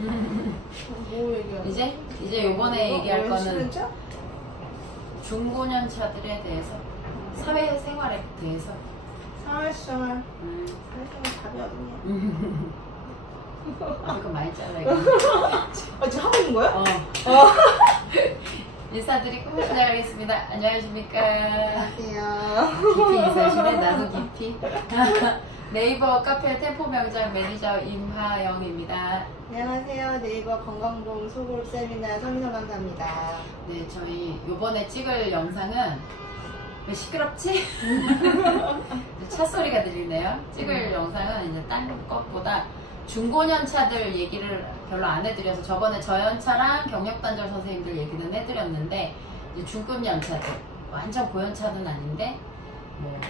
뭐 얘기하는 이제 요번에 얘기할 거는 시간차? 중고년차들에 대해서, 사회생활에 대해서. 사회생활. 사회생활 답이 어딨냐? 이거 많이 잘라, 이거. 지금 하고 있는 거야? 인사드리고 시작하겠습니다. 안녕하십니까. 안녕하세요. 깊이 인사하시네. 나도 깊이. 네이버 카페 템포 명장 매니저 임하영입니다. 안녕하세요. 네이버 건강보험 소그룹 세미나 서민호 강사입니다. 네, 저희 요번에 찍을 영상은 왜 시끄럽지? 차 소리가 들리네요. 찍을 영상은 이제 딴 것보다 중고년차들 얘기를 별로 안 해드려서 저번에 저연차랑 경력단절 선생님들 얘기는 해드렸는데 이제 중급연차들 완전 고연차는 아닌데 뭐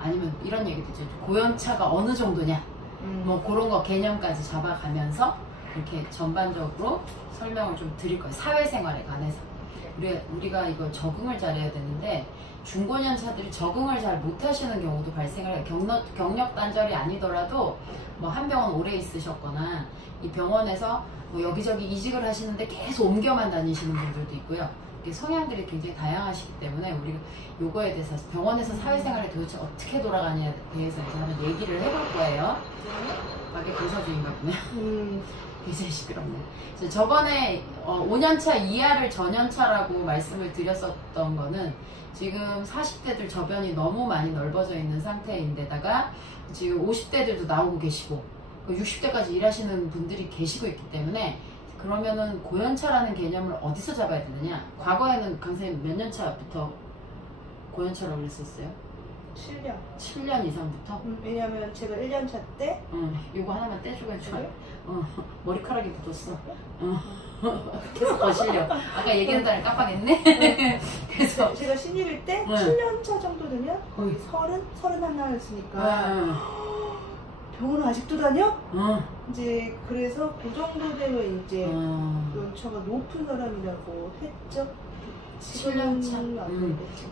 아니면 이런 얘기도 있죠. 고연차가 어느 정도냐 뭐 그런 거 개념까지 잡아가면서 이렇게 전반적으로 설명을 좀 드릴 거예요. 사회생활에 관해서 우리가 이거 적응을 잘해야 되는데 중고년차들이 적응을 잘 못하시는 경우도 발생을 해요. 경력 단절이 아니더라도 뭐 한 병원 오래 있으셨거나 이 병원에서 뭐 여기저기 이직을 하시는데 계속 옮겨만 다니시는 분들도 있고요. 성향들이 굉장히 다양하시기 때문에 우리가 요거에 대해서 병원에서 사회생활이 도대체 어떻게 돌아가냐에 대해서 이제 한번 얘기를 해볼 거예요. 밖에 공사 중인가 보네요. 굉장히 시끄럽네. 저번에 5년차 이하를 전연차라고 말씀을 드렸었던 거는 지금 40대들 저변이 너무 많이 넓어져 있는 상태인데다가 지금 50대들도 나오고 계시고 60대까지 일하시는 분들이 계시고 있기 때문에 그러면은 고연차라는 개념을 어디서 잡아야 되느냐? 과거에는 강사님 몇 년차부터 고연차라고 그랬었어요? 7년. 7년 이상부터? 왜냐면 제가 1년차 때 요거 하나만 떼주고 해줘요. 머리카락이 묻었어. 계속 거실려. 아까 얘기했다는 깜빡했네. 그래서 제가 신입일 때 7년차 정도 되면 거의 31였으니까 병원 아직도 다녀? 이제 그래서 그 정도 되면 이제 연차가 높은 사람이라고 했죠. 7년차.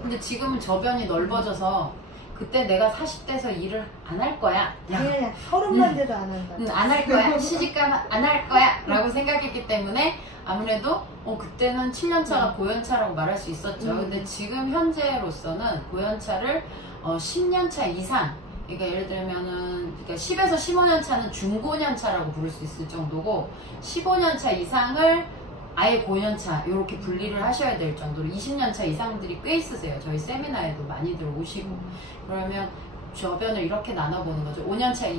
근데 지금은 저변이 넓어져서 그때 내가 40대에서 일을 안 할 거야. 그냥 30만 돼도 안 한다. 안 할 거야. 시집가면 안 할 거야. 라고 생각했기 때문에 아무래도 그때는 7년차가 고연차라고 말할 수 있었죠. 근데 지금 현재로서는 고연차를 10년차 이상, 그러니까 예를 들면은 10에서 15년차는 중고년차라고 부를 수 있을 정도고 15년차 이상을 아예 고년차 이렇게 분리를 하셔야 될 정도로 20년차 이상들이 꽤 있으세요. 저희 세미나에도 많이들 오시고. 그러면 저변을 이렇게 나눠보는 거죠. 5년차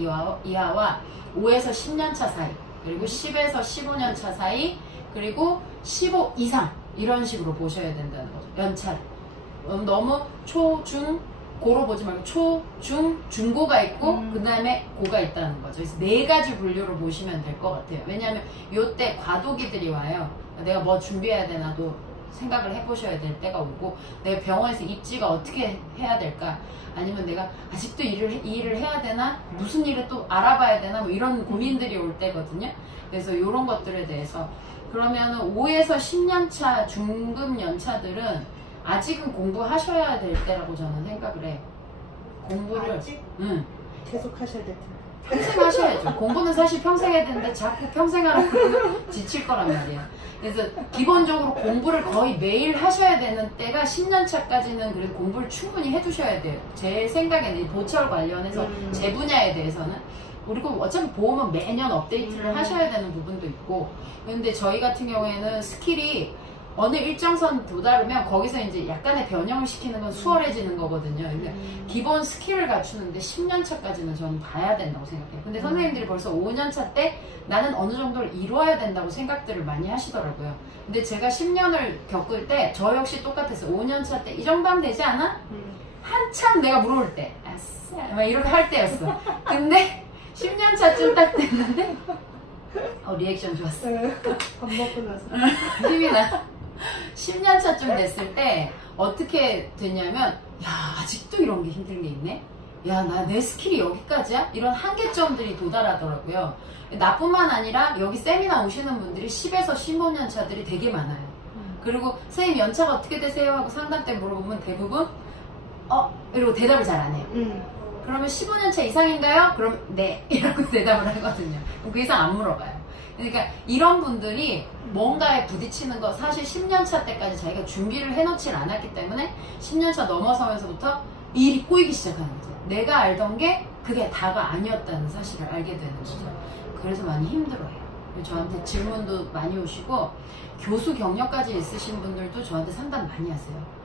이하와 5에서 10년차 사이, 그리고 10에서 15년차 사이, 그리고 15 이상 이런 식으로 보셔야 된다는 거죠. 연차를. 너무 초, 중, 고로 보지 말고 초, 중, 중고가 있고 그 다음에 고가 있다는 거죠. 그래서 4가지 분류로 보시면 될 것 같아요. 왜냐하면 요때 과도기들이 와요. 내가 뭐 준비해야 되나도 생각을 해보셔야 될 때가 오고, 내가 병원에서 입지가 어떻게 해야 될까, 아니면 내가 아직도 이 일을 해야 되나, 무슨 일을 또 알아봐야 되나, 뭐 이런 고민들이 올 때거든요. 그래서 이런 것들에 대해서 그러면 5에서 10년차 중급 연차들은 아직은 공부하셔야 될 때라고 저는 생각을 해. 공부를 계속 하셔야 될 텐데. 평생 하셔야죠. 공부는 사실 평생 해야 되는데 자꾸 평생 하라고 그러면 지칠 거란 말이야. 그래서 기본적으로 공부를 거의 매일 하셔야 되는 때가 10년차까지는 그래도 공부를 충분히 해두셔야 돼요. 제 생각에는 보철 관련해서 제 분야에 대해서는. 그리고 어차피 보험은 매년 업데이트를 하셔야 되는 부분도 있고, 근데 저희 같은 경우에는 스킬이 어느 일정선 도달하면 거기서 이제 약간의 변형을 시키는 건 수월해지는 거거든요. 그러니까 기본 스킬을 갖추는데 10년차까지는 저는 봐야 된다고 생각해요. 근데 선생님들이 벌써 5년차 때 나는 어느 정도를 이루어야 된다고 생각들을 많이 하시더라고요. 근데 제가 10년을 겪을 때 저 역시 똑같았어요. 5년차 때 이 정도 하면 되지 않아? 한참 내가 물어볼 때 아싸 막 이렇게 할 때였어. 근데 10년차쯤 딱 됐는데 리액션 좋았어. 밥 먹고 나서 힘이 나. 10년차쯤 됐을 때 어떻게 됐냐면, 야, 아직도 이런 게 힘든 게 있네? 야, 나 내 스킬이 여기까지야? 이런 한계점들이 도달하더라고요. 나뿐만 아니라 여기 세미나 오시는 분들이 10에서 15년차들이 되게 많아요. 그리고 선생님 연차가 어떻게 되세요? 하고 상담 때 물어보면 대부분 이러고 대답을 잘 안 해요. 그러면 15년차 이상인가요? 그럼 네 이라고 대답을 하거든요. 그 이상 안 물어봐요. 그러니까 이런 분들이 뭔가에 부딪히는 거 사실 10년차 때까지 자기가 준비를 해놓질 않았기 때문에 10년차 넘어서면서부터 일이 꼬이기 시작하는 거죠. 내가 알던 게 그게 다가 아니었다는 사실을 알게 되는 거죠. 그래서 많이 힘들어요. 저한테 질문도 많이 오시고 교수 경력까지 있으신 분들도 저한테 상담 많이 하세요.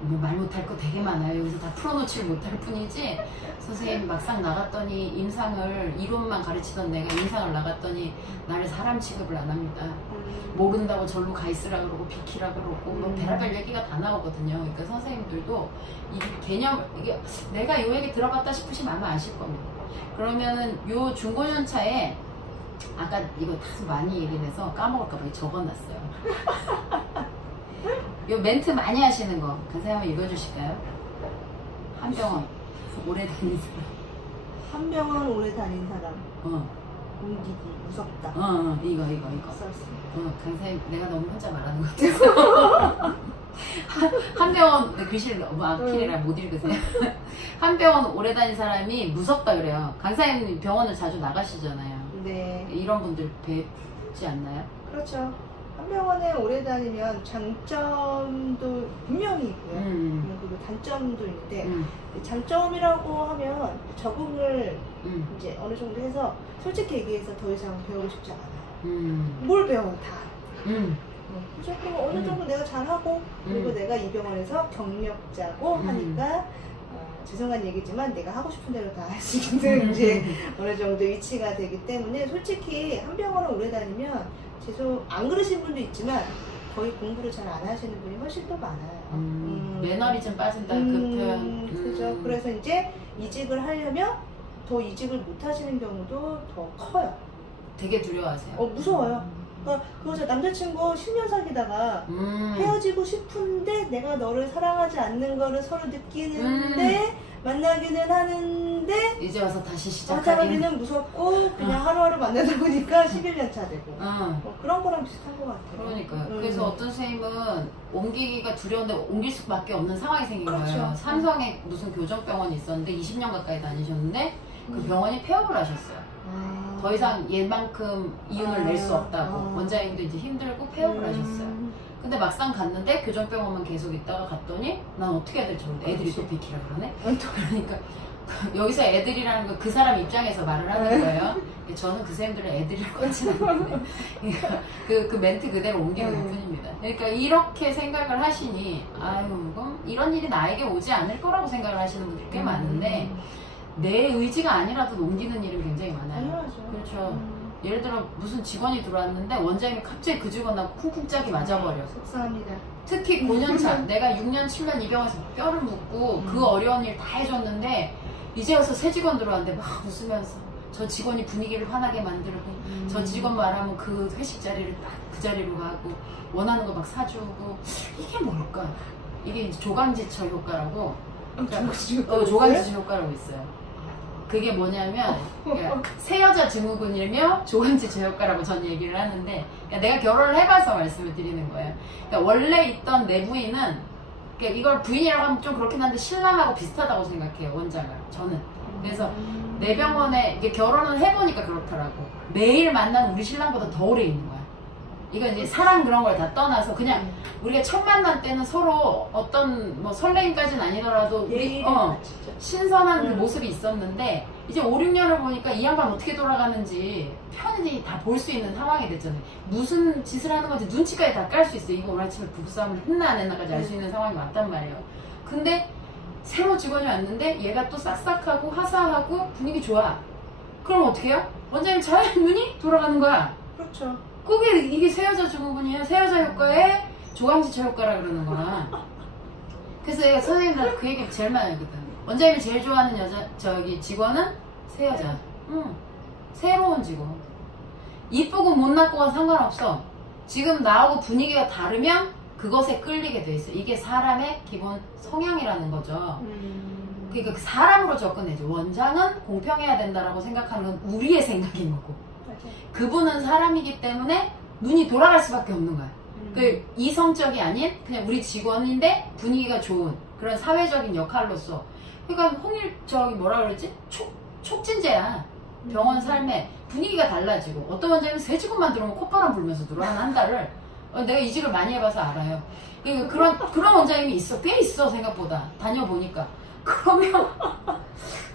뭐 말 못할 거 되게 많아요. 여기서 다 풀어놓지 못할 뿐이지 선생님 막상 나갔더니 임상을 이론만 가르치던 내가 임상을 나갔더니 나를 사람 취급을 안 합니다. 모른다고 절로 가 있으라 그러고 비키라 그러고 뭐 별의별 얘기가 다 나오거든요. 그러니까 선생님들도 이 개념 이게 내가 요 얘기 들어봤다 싶으시면 아마 아실 겁니다. 그러면은 요 중고년차에 아까 이거 다 많이 얘기를 해서 까먹을까봐 적어놨어요. 요 멘트 많이 하시는 거 선생님 한번 읽어주실까요? 한병원 오래 다닌 사람. 한병원 오래 다닌 사람. 옮기기 무섭다. 이거. 썼습니다. 강사님 내가 너무 혼자 말하는 것 같아서. 한병원 글씨를 너무 악필이라 못 읽으세요. 한병원 오래 다닌 사람이 무섭다 그래요. 강사님 병원을 자주 나가시잖아요. 네. 이런 분들 뵙지 않나요? 그렇죠. 한 병원에 오래 다니면 장점도 분명히 있고요. 그리고 단점도 있는데 장점이라고 하면 적응을 이제 어느 정도 해서 솔직히 얘기해서 더 이상 배우고 싶지 않아요. 뭘 배워 다. 무조건 어느 정도 내가 잘하고 그리고 내가 이 병원에서 경력자고 하니까 죄송한 얘기지만 내가 하고 싶은 대로 다 할 수 있는 이제 어느 정도 위치가 되기 때문에 솔직히 한 병원을 오래 다니면 안 그러신 분도 있지만 거의 공부를 잘 안 하시는 분이 훨씬 더 많아요. 매너리즘 빠진다 그 표현. 그죠. 그래서 이제 이직을 하려면 더 이직을 못 하시는 경우도 더 커요. 되게 두려워하세요. 무서워요. 그러니까 그거죠. 남자친구 10년 사귀다가 헤어지고 싶은데 내가 너를 사랑하지 않는 거를 서로 느끼는데 만나기는 하는데 이제 와서 다시 시작하기는 무섭고 그냥 하루하루 만나다 보니까 11년 차 되고 그런 거랑 비슷한 것 같아요. 그러니까요. 그래서 어떤 선생님은 옮기기가 두려운데 옮길 수밖에 없는 상황이 생긴 그렇죠. 거예요. 삼성에 무슨 교정병원이 있었는데 20년 가까이 다니셨는데 그 병원이 폐업을 하셨어요. 더 이상 얘만큼 이윤을 낼 수 없다고 원장님도 이제 힘들고 폐업을 하셨어요. 근데 막상 갔는데 교정병원만 계속 있다가 갔더니 난 어떻게 해야 될지 모르겠는데 애들이 또 비키라 그러네? 그러니까 여기서 애들이라는 건 그 사람 입장에서 말을 하는 거예요. 저는 그 선생님들은 애들이라고 하진 않는데 그 멘트 그대로 옮기는 것 뿐입니다. 그러니까 이렇게 생각을 하시니 아유 그럼 이런 일이 나에게 오지 않을 거라고 생각을 하시는 분들이 꽤 많은데 내 의지가 아니라도 옮기는 일은 굉장히 많아요. 그렇죠. 예를 들어 무슨 직원이 들어왔는데 원장님이 갑자기 그 직원하고 쿵쿵 짝이 맞아버려. 속상합니다. 특히 5년차 내가 6년 7년 이 병원에서 뼈를 묻고 그 어려운 일 다 해줬는데 이제 와서 새 직원 들어왔는데 막 웃으면서 저 직원이 분위기를 환하게 만들고 저 직원 말하면 그 회식 자리를 딱 그 자리로 가고 원하는 거 막 사주고 이게 뭘까? 이게 이제 조강지처 효과라고 조강지처 효과라고 있어요. 그게 뭐냐면 새 여자 증후군이며 조강지처 효과라고 전 얘기를 하는데 내가 결혼을 해봐서 말씀을 드리는 거예요. 그러니까 원래 있던 내 부인은 이걸 부인이라고 하면 좀 그렇긴 한데 신랑하고 비슷하다고 생각해요. 원장을 저는. 그래서 내 병원에 이게 결혼을 해보니까 그렇더라고. 매일 만나는 우리 신랑보다 더 오래 있는 거야. 이건 이제 사랑 그런 걸 다 떠나서 그냥 우리가 첫 만날 때는 서로 어떤 뭐 설레임까지는 아니더라도 우리 신선한 그 모습이 있었는데 이제 5, 6년을 보니까 이 양반 어떻게 돌아가는지 편히 다 볼 수 있는 상황이 됐잖아요. 무슨 짓을 하는 건지 눈치까지 다 깔 수 있어요. 이거 오늘 아침에 부부싸움을 했나 안 했나까지 알 수 있는 상황이 왔단 말이에요. 근데 새로 직원이 왔는데 얘가 또 싹싹하고 화사하고 분위기 좋아. 그럼 어떻게 해요? 원장님 잘 눈이 돌아가는 거야. 그렇죠. 그게 이게 새 여자 증후군이야. 새 여자 효과에 조강지처 효과라 그러는 거야. 그래서 내가 선생님들 그 얘기 제일 많이 하거든. 원장님이 제일 좋아하는 여자 직원은 새 여자. 새로운 직원. 이쁘고 못났고가 상관없어. 지금 나하고 분위기가 다르면 그것에 끌리게 돼 있어. 이게 사람의 기본 성향이라는 거죠. 그러니까 그 사람으로 접근해줘. 원장은 공평해야 된다라고 생각하는 건 우리의 생각인 거고. 그분은 사람이기 때문에 눈이 돌아갈 수밖에 없는 거야. 그 이성적이 아닌 그냥 우리 직원인데 분위기가 좋은 그런 사회적인 역할로서. 그러니까 홍일 뭐라 그러지? 촉진제야. 병원 삶에 분위기가 달라지고 어떤 원장님은 새 직원만 들어오면 콧바람 불면서 들어 한 달을 내가 이직을 많이 해봐서 알아요. 그러니까 그런 원장님이 있어. 꽤 있어 생각보다. 다녀보니까. 그러면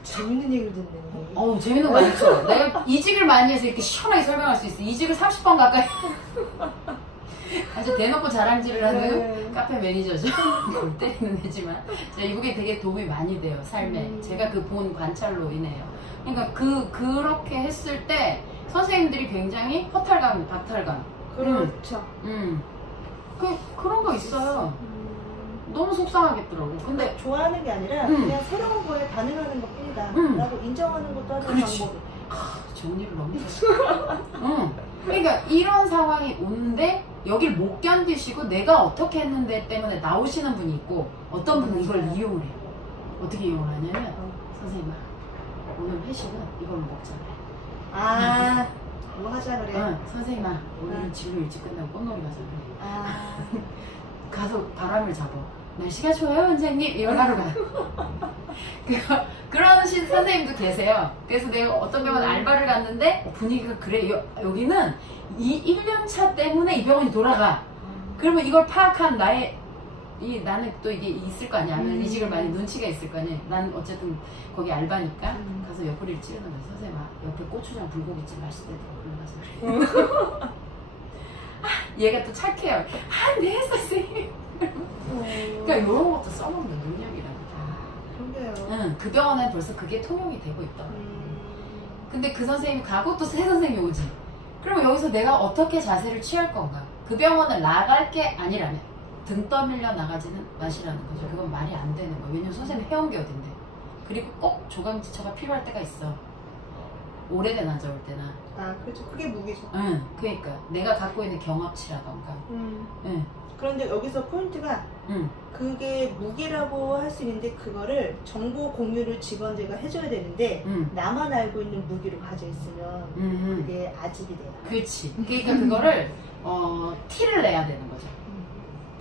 재밌는 얘기를 듣네. 재밌는 거 많죠. 내가 이직을 많이 해서 이렇게 시원하게 설명할 수 있어. 이직을 30번 가까이 아주 대놓고 자랑질을 하는 카페 매니저죠. 골 때리는 애지만 제가 이북에 되게 도움이 많이 돼요. 삶에. 제가 그 본 관찰로 인해요. 그러니까 그렇게 했을 때 선생님들이 굉장히 허탈감, 박탈감. 그렇죠. 그런 거 있어요. 너무 속상하겠더라고. 근데 좋아하는 게 아니라 그냥 새로운 거에 반응하는 것 뿐이다 라고 인정하는 것도 하나의 방법이. 정리를 너무 잘했어. 그러니까 이런 상황이 오는데 여길 못 견디시고 내가 어떻게 했는데 때문에 나오시는 분이 있고 어떤 분은 이걸 이용을 해요. 어떻게 이용을 하냐면 선생님 오늘 회식은 이걸 먹잖아요. 뭐 하자 그래. 선생님아 오늘은 진료 일찍 끝나고 꽃놀이 가자 그래. 가서 바람을 잡아. 날씨가 좋아요 원장님 이걸 하러 가요. 그런 선생님도 계세요. 그래서 내가 어떤 병원 알바를 갔는데 분위기가 그래. 여기는 이 1년차 때문에 이 병원이 돌아가. 그러면 이걸 파악한 나는 또 이게 있을 거 아니야. 아니면 이직을 많이 눈치가 있을 거 아니야. 난 어쨌든 거기 알바니까 가서 옆구리를 찌르는 거야. 선생님 옆에 고추장 불고기찜 맛있대더라고. 불러가서 그래. 얘가 또 착해요. 네 선생님. 그러니까 이런 것도 써먹는 능력이라고. 그러게요. 그 병원에 벌써 그게 통용이 되고 있다. 근데 그 선생님이 가고 또 새 선생님이 오지. 그러면 여기서 내가 어떻게 자세를 취할 건가? 그 병원을 나갈 게 아니라면 등 떠밀려 나가지는 마시라는 거죠. 그건 말이 안 되는 거예요. 왜냐면 선생님 해온 게 어딘데. 그리고 꼭 조강지처가 필요할 때가 있어. 오래되나 저올 때나. 그렇죠. 그게 무기죠. 그러니까 내가 갖고 있는 경험치라던가. 그런데 여기서 포인트가 그게 무기라고 할 수 있는데 그거를 정보 공유를 직원들과 해줘야 되는데 나만 알고 있는 무기로 가져 있으면 그게 아집이 돼요. 그렇지. 그러니까 그거를 티를 내야 되는 거죠.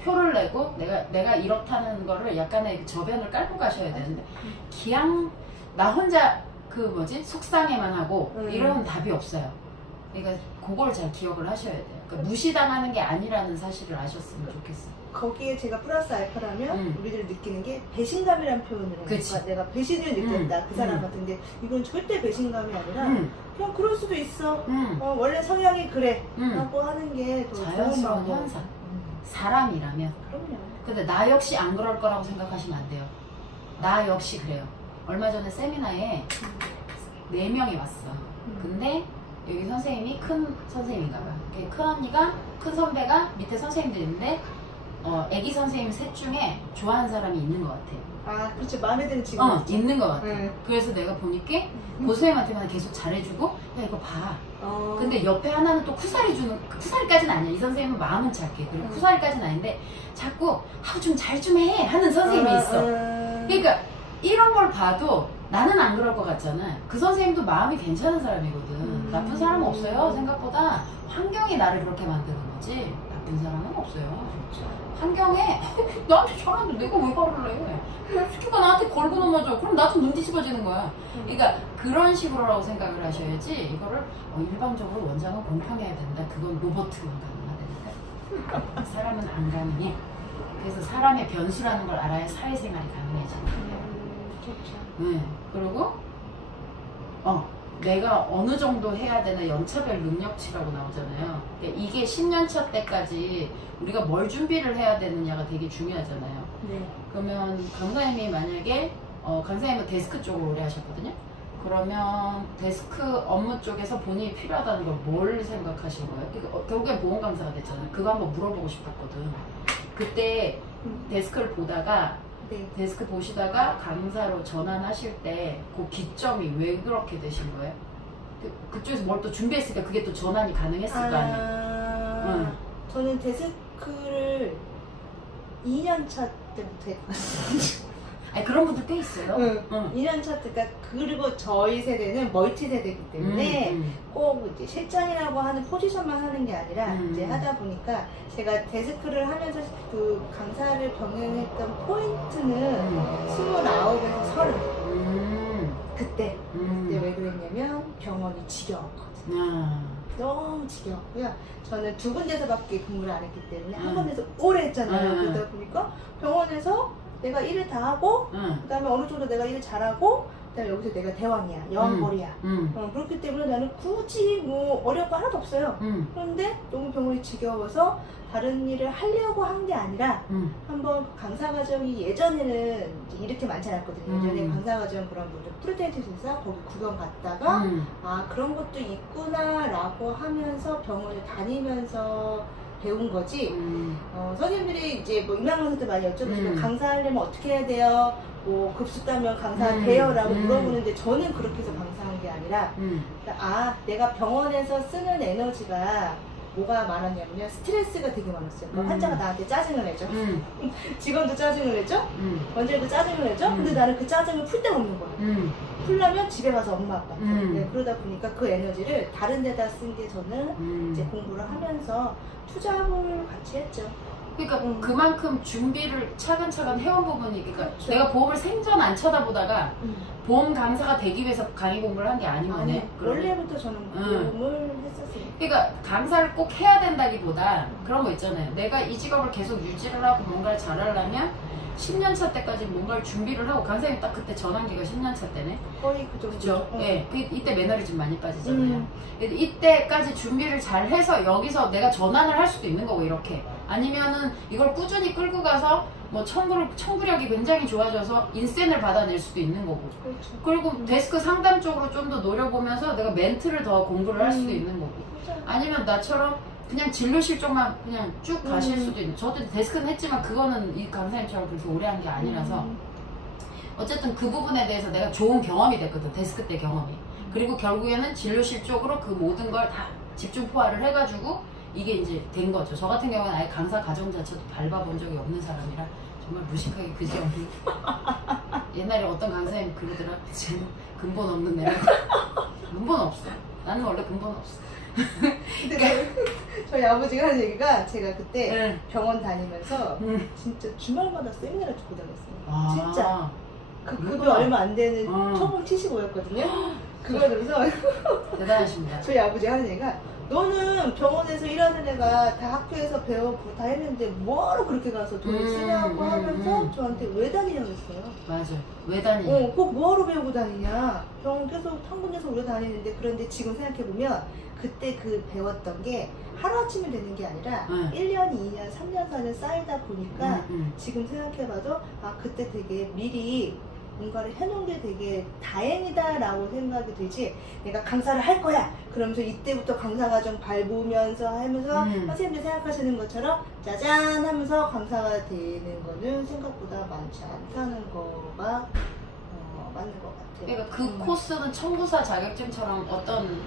표를 내고 내가 이렇다는 거를 약간의 저변을 깔고 가셔야 되는데 기양 나 혼자 속상해만 하고 이러면 답이 없어요. 그러니까 그걸 잘 기억을 하셔야 돼요. 그러니까 무시당하는 게 아니라는 사실을 아셨으면 좋겠어요. 거기에 제가 플러스 알파라면 우리들이 느끼는 게 배신감이라는 표현을 해요. 그러니까 내가 배신을 느꼈다 그 사람한테. 근데 이건 절대 배신감이 아니라 그냥 그럴 수도 있어. 원래 성향이 그래 라고 하는 게 더 자연스러운 현상. 사람이라면. 그럼요. 근데 나 역시 안 그럴 거라고 생각하시면 안 돼요. 나 역시 그래요. 얼마 전에 세미나에 4명이 왔어. 근데 여기 선생님이 큰 선생님인가 봐. 큰 언니가, 큰 선배가 밑에 선생님들 있는데 애기 선생님 셋 중에 좋아하는 사람이 있는 것 같아요. 그렇죠. 마음에 드는 직원 있는 것 같아. 그래서 내가 보니까 그 선생님한테만 계속 잘해주고 야 이거 봐. 근데 옆에 하나는 또 쿠사리 주는, 쿠사리까지는 아니야. 이 선생님은 마음은 작게. 그리고 쿠사리까지는 아닌데 자꾸 좀 잘 좀 해 하는 선생님이 있어. 그러니까 이런 걸 봐도 나는 안 그럴 것 같잖아. 그 선생님도 마음이 괜찮은 사람이거든. 나쁜 사람은 없어요. 생각보다 환경이 나를 그렇게 만드는 거지 나쁜 사람은 없어요. 환경에 나한테 잘하는데 내가 왜 화를 내? 스키가 나한테 걸고 넘어져. 그럼 나도 눈 뒤집어지는 거야. 그러니까 그런 식으로라고 생각을 하셔야지 이거를 일방적으로 원장은 공평해야 된다. 그건 로봇만 가능하다니까. 사람은 안 가능해. 그래서 사람의 변수라는 걸 알아야 사회생활이 가능해지는 거예요. 그리고 내가 어느 정도 해야 되나 연차별 능력치라고 나오잖아요. 그러니까 이게 10년차 때까지 우리가 뭘 준비를 해야 되느냐가 되게 중요하잖아요. 그러면 강사님이 만약에 강사님은 데스크 쪽을 오래 하셨거든요. 그러면 데스크 업무 쪽에서 본인이 필요하다는 걸 뭘 생각하신 거예요? 그러니까 결국엔 보험 강사가 됐잖아요. 그거 한번 물어보고 싶었거든. 그때 데스크를 보다가 데스크 보시다가 강사로 전환하실 때 그 기점이 왜 그렇게 되신 거예요? 그쪽에서 뭘 또 준비했으니까 그게 또 전환이 가능했을 거 아니에요? 저는 데스크를 2년차 때부터 했거든요. 아니 그런 분들 꽤 있어요. 2년차 때, 그리고 저희 세대는 멀티 세대이기 때문에 꼭 이제 실장이라고 하는 포지션만 하는 게 아니라 이제 하다 보니까 제가 데스크를 하면서 그 강사를 병행했던 포인트는 29에서 30. 그때 왜 그랬냐면 병원이 지겨웠거든요. 너무 지겨워. 그냥 저는 2군데서밖에 근무를 안 했기 때문에 한 군데서 오래 했잖아요. 그러다 보니까 병원에서 내가 일을 다 하고 그 다음에 어느 정도 내가 일을 잘하고 그 다음에 여기서 내가 대왕이야, 여왕벌이야. 그렇기 때문에 나는 굳이 뭐 어려운 거 하나도 없어요. 그런데 너무 병원이 지겨워서 다른 일을 하려고 한 게 아니라 한번 강사과정이 예전에는 이렇게 많지 않았거든요. 예전에 강사과정 그런 분들 프리텐트에서 거기 구경 갔다가 아 그런 것도 있구나 라고 하면서 병원을 다니면서 배운 거지. 선생님들이 이제 뭐 임양강사 때 많이 여쭤보시면 강사하려면 어떻게 해야 돼요? 뭐 급수 따면 강사돼요? 라고 물어보는데 저는 그렇게 해서 강사한 게 아니라 아 내가 병원에서 쓰는 에너지가 뭐가 많았냐면요. 스트레스가 되게 많았어요. 그러니까 환자가 나한테 짜증을 내죠. 직원도 짜증을 내죠. 원장도 짜증을 내죠. 근데 나는 그 짜증을 풀 데가 없는 거예요. 풀려면 집에 가서 엄마 아빠한테. 네, 그러다 보니까 그 에너지를 다른 데다 쓴 게 저는 이제 공부를 하면서 투자를 같이 했죠. 그러니까 그만큼 준비를 차근차근 해온 부분이, 그러니까 그렇죠. 내가 보험을 생전 안 쳐다보다가 보험 강사가 되기 위해서 강의 공부를 한 게 아니거든요. 원래부터 저는 보험을 했었어요. 그러니까 강사를 꼭 해야 된다기보다 그런 거 있잖아요. 내가 이 직업을 계속 유지를 하고 뭔가를 잘하려면 10년차 때까지 뭔가를 준비를 하고, 강사님 딱 그때 전환기가 10년차 때네. 거의 그 정도죠. 예, 이때 매너리즘 많이 빠지잖아요. 이때까지 준비를 잘 해서 여기서 내가 전환을 할 수도 있는 거고, 이렇게. 아니면은 이걸 꾸준히 끌고 가서 뭐 청구력이 굉장히 좋아져서 인센을 받아낼 수도 있는 거고. 그렇죠. 그리고 데스크 상담 쪽으로 좀 더 노려보면서 내가 멘트를 더 공부를 할 수도 있는 거고. 아니면 나처럼 그냥 진료실 쪽만 그냥 쭉 가실 수도 있는. 저도 데스크는 했지만 그거는 이 강사님처럼 그렇게 오래 한 게 아니라서 어쨌든 그 부분에 대해서 내가 좋은 경험이 됐거든. 데스크 때 경험이. 그리고 결국에는 진료실 쪽으로 그 모든 걸 다 집중 포화를 해가지고 이게 이제 된 거죠. 저 같은 경우는 아예 강사 과정 자체도 밟아본 적이 없는 사람이라 정말 무식하게 그지없는. 옛날에 어떤 강사님 그러더라. 지금 근본 없는 애라고. 근본 없어. 나는 원래 근본 없어. 근데 저희 아버지가 하는 얘기가, 제가 그때 병원 다니면서 진짜 주말마다 세미나를 듣고 다녔어요. 진짜. 그 급이 얼마 안 되는 1075였거든요. 그걸 들어서 대단하십니다. 저희 아버지가 하는 얘기가, 너는 병원에서 일하는 애가 다 학교에서 배워보고 다 했는데 뭐하러 그렇게 가서 돈을 쓰냐고 하면서 저한테 왜 다니냐고 했어요. 맞아. 왜 다니냐. 꼭 뭐하러 배우고 다니냐. 병원 계속 한 군데서 오래 다니는데, 그런데 지금 생각해보면 그때 그 배웠던 게 하루아침에 되는 게 아니라 1년, 2년, 3년, 4년 쌓이다 보니까 지금 생각해봐도 아 그때 되게 미리 뭔가를 해놓은 게 되게 다행이다 라고 생각이 들지, 내가 강사를 할 거야 그러면서 이때부터 강사과정 밟으면서 하면서 선생님들 생각하시는 것처럼 짜잔 하면서 강사가 되는 거는 생각보다 많지 않다는 거가 맞는 것 같아요. 그러니까 그 코스는 청구사 자격증처럼 어떤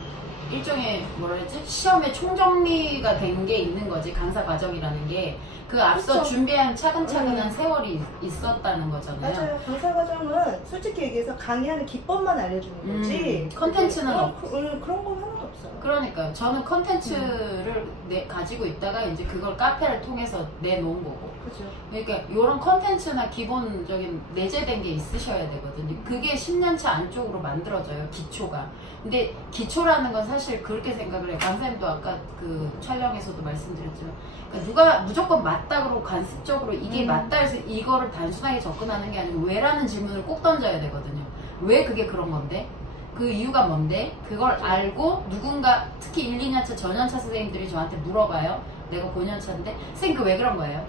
일종의 뭐라 그랬지? 시험의 총정리가 된 게 있는 거지. 강사 과정이라는 게 그 앞서 그렇죠. 준비한 차근차근한 세월이 있었다는 거잖아요. 맞아요. 강사 과정은 솔직히 얘기해서 강의하는 기법만 알려주는 거지 컨텐츠는 없고 그런 건 하나도 없어요. 그러니까 저는 컨텐츠를 가지고 있다가 이제 그걸 카페를 통해서 내놓은 거고. 그렇죠. 그러니까 이런 컨텐츠나 기본적인 내재된 게 있으셔야 되거든요. 그게 10년차 안쪽으로 만들어져요. 기초가. 근데 기초라는 건 사실 그렇게 생각을 해요. 강사님도 아까 그 촬영에서도 말씀드렸지만, 그러니까 누가 무조건 맞다 그러고 관습적으로 이게 맞다 해서 이거를 단순하게 접근하는 게 아니고 왜라는 질문을 꼭 던져야 되거든요. 왜 그게 그런 건데? 그 이유가 뭔데? 그걸 알고 누군가, 특히 1, 2년차 전년차 선생님들이 저한테 물어봐요. 내가 5년차인데 선생님 그 왜 그런 거예요?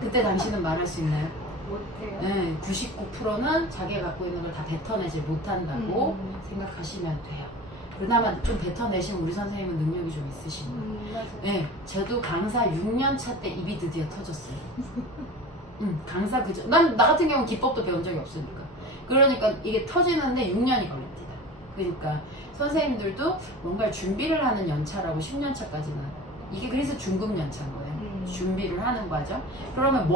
그때 당신은 말할 수 있나요? 못해요. 네, 99%는 자기가 갖고 있는 걸 다 뱉어내지 못한다고 생각하시면 돼요. 그나마 좀 뱉어내시면 우리 선생님은 능력이 좀 있으시고. 맞아요. 네, 저도 강사 6년차 때 입이 드디어 터졌어요. 강사 그저 나 같은 경우는 기법도 배운 적이 없으니까. 그러니까 이게 터지는데 6년이 걸립니다. 그러니까 선생님들도 뭔가를 준비를 하는 연차라고 10년차까지는. 이게 그래서 중급 연차인 거예요. 준비를 하는 과정. 그러면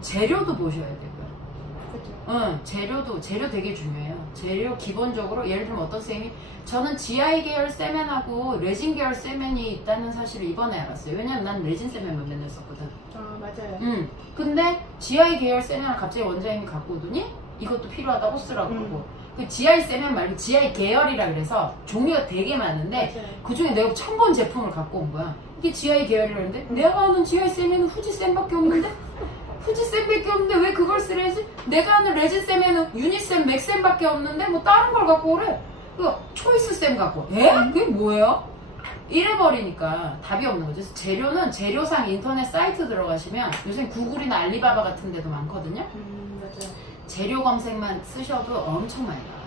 재료도 보셔야 되고요. 그렇죠. 재료 되게 중요해요. 재료 기본적으로 예를 들면 어떤 쌤이, 저는 GI 계열 세멘하고 레진 계열 세멘이 있다는 사실을 이번에 알았어요. 왜냐면 난 레진 세멘만 맨날 썼거든. 맞아요. 근데 GI 계열 세멘을 갑자기 원장님이 갖고 오더니 이것도 필요하다고 쓰라고 그러고, 그 GI 세면 말고 GI 계열이라 그래서 종류가 되게 많은데 맞아요. 그 중에 내가 처음 본 제품을 갖고 온 거야. 이게 GI 계열이라는데 내가 아는 GI 세면은 후지쌤밖에 없는데 후지쌤밖에 없는데 왜 그걸 쓰래지? 내가 아는 레진쌤에는 유니쌤, 맥쌤밖에 없는데 뭐 다른 걸 갖고 오래. 그 초이스쌤 갖고 에? 그게 뭐예요? 이래버리니까 답이 없는 거죠. 그래서 재료는 재료상 인터넷 사이트 들어가시면 요새 구글이나 알리바바 같은 데도 많거든요. 맞아요. 재료 검색만 쓰셔도 엄청 많이 나와요.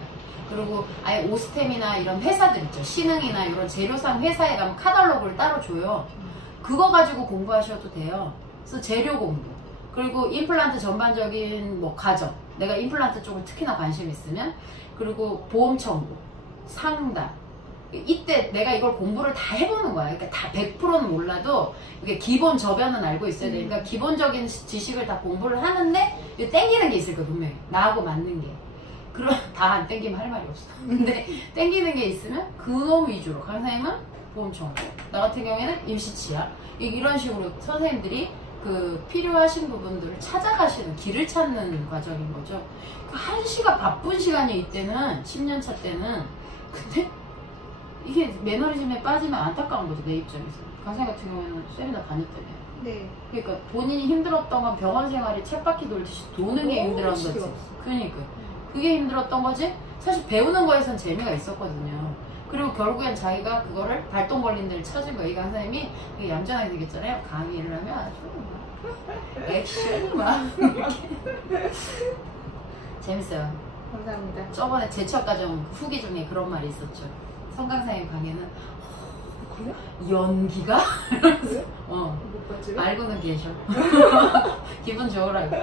그리고 아예 오스템이나 이런 회사들 있죠. 신흥이나 이런 재료상 회사에 가면 카탈로그를 따로 줘요. 그거 가지고 공부하셔도 돼요. 그래서 재료 공부. 그리고 임플란트 전반적인 뭐 과정. 내가 임플란트 쪽을 특히나 관심 있으면. 그리고 보험 청구, 상담. 이때 내가 이걸 공부를 다 해보는 거야. 그러니까 다 100%는 몰라도 이게 기본 저변은 알고 있어야 되니까 기본적인 지식을 다 공부를 하는데 땡기는 게 있을 거야 분명히. 나하고 맞는 게. 그럼 다 안 땡기면 할 말이 없어. 근데 땡기는 게 있으면 그놈 위주로. 강사님은 보험 청구. 나 같은 경우에는 임시치아. 이런 식으로 선생님들이 그 필요하신 부분들을 찾아가시는 길을 찾는 과정인 거죠. 그 1시가 바쁜 시간이 이때는 10년차 때는. 근데 이게 매너리즘에 빠지면 안타까운 거죠, 내 입장에서. 강사님 같은 경우에는 세미나 다녔다며. 네. 그러니까 본인이 힘들었던 건 병원 생활이 쳇바퀴 돌듯이 도는 게 힘들었던 거지. 그러니까 그게 힘들었던 거지. 사실 배우는 거에선 재미가 있었거든요. 그리고 결국엔 자기가 그거를 발동 걸린 데를 찾은 거예요. 이 강사님이 되게 얌전하게 생겼잖아요. 강의를 하면 아주 막 액션 막 이렇게 재밌어요. 감사합니다. 저번에 제철과정 후기 중에 그런 말이 있었죠. 성 강사님 강의는 그래? 연기가? 그래? 못 봤지? 알고는 계셔. 기분 좋으라고.